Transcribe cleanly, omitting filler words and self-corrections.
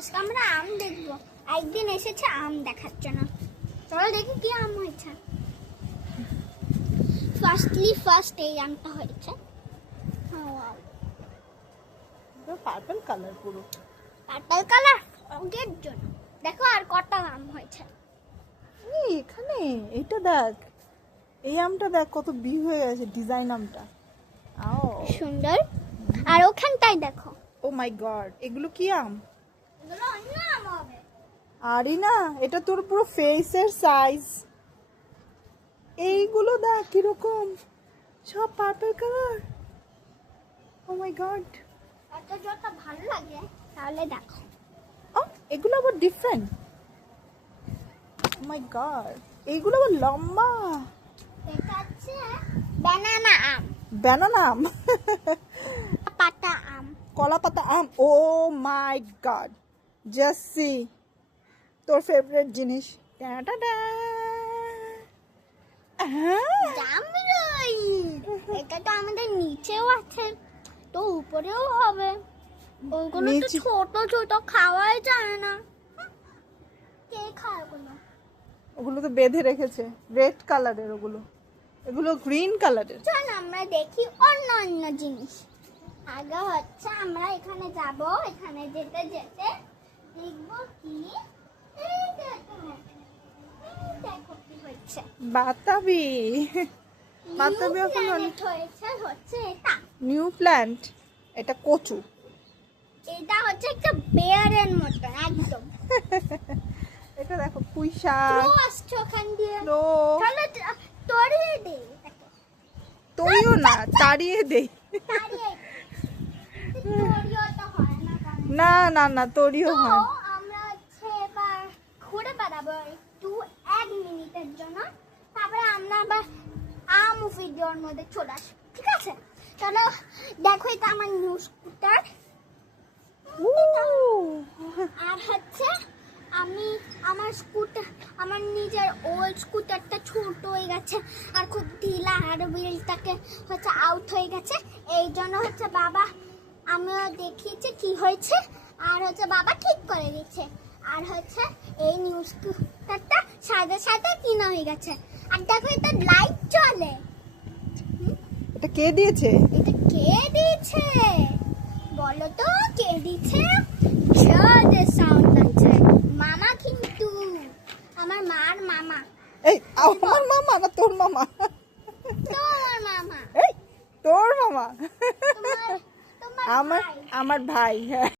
আজকে আমরা আম দেখবো। একদিন এসেছে আম দেখার জন্য। চলো দেখি কি আম হয়েছে। ফার্স্ট এই আমটা হয়েছে। পার্পল কালার পুরো। পার্পল কালার ওদের জন্য। দেখো আর কত আম হয়েছে। এখানে এটা দেখ, এই আমটা দেখ কত বি হয়ে গেছে, ডিজাইন আমটা সুন্দর। আর ওখানটাই দেখো। ও মাই গড, এগুলো কি আম? এগুলো অন্য আম হবে। আরে না, এটা তোর পুরো ফেসের সাইজ। এইগুলো দেখ কিরকম, সব পার্পল কালার। ও মাই গড, এত যত ভালো লাগে তাহলে দেখো। এগুলো আবার ডিফারেন্ট। ও মাই গড, এইগুলো আবার লম্বা। এটা হচ্ছে ব্যানানা আম। ব্যানানা আম। পাতা আম। কলা পাতা আম। ও মাই গড, জাস্ট সি তোর ফেভারিট জিনিস। জামরুল। এটা তো আমাদের নিচেও আছে, তো উপরেও হবে। ওগুলো তো নিচে- ছোট ছোট, খাওয়াই যায় না। কে খায় ওগুলো? ওগুলো তো বেঁধে রেখেছে, রেড কালারের ওগুলো, এগুলো গ্রিন কালারের। চল আমরা দেখি অন্য অন্য জিনিস। আগে হচ্ছে আমরা এখানে যাব, এখানে যেতে যেতে দেখবো কি। এই দেখো কি হচ্ছে। বাতাবি। বাতাবি New এখন planet হচ্ছে এটা। New plant. এটা কচু। এটা হচ্ছে একটা বেয়ারের মতো একদম। এটা দেখো পুঁই শাক। তো আসছে ওখান দিয়ে। লো, চলো তরিয়ে দে এটাকে। তৈও না, তাড়িয়ে দে। তাড়িয়ে দে। তরিয়ে তো হয় না কারণ। না না না, তৈরিও তো হয়। আমরা হচ্ছে এবার ঘুরে বেড়াবো একটু 1 মিনিটের জন্য। তারপরে আমরা আবার আম ভিডিওর মধ্যে চলে আসবো, ঠিক আছে? চলো দেখো, এটা আমার নিউ স্কুটার। আর হচ্ছে আমি আমার নিজের ওল্ড স্কুটারটা ছোট হয়ে গেছে আর খুব ঢিলা, আর হুইলটাকে হচ্ছে আউট হয়ে গেছে। এই জন্য হচ্ছে বাবা, আমিও দেখিয়েছি কি হয়েছে, আর হচ্ছে বাবা ঠিক করে দিচ্ছে। আর হচ্ছে এই নিউ স্কুটারটা সাথে সাথে কিনা হয়ে গেছে। আর দেখো এটা লাইট চলে। এটা কে দিয়েছে? এটা কে দিয়েছে বলো তো? কে দিয়েছে? বিরাট সাউন্ড আছে। মামা, কিন্তু আমার মার মামা। এই আমার মামা না তোর মামা? তোমার মামা। এই তোর মামা। তোমার তোমার আমার ভাই। আমার ভাই, হ্যাঁ।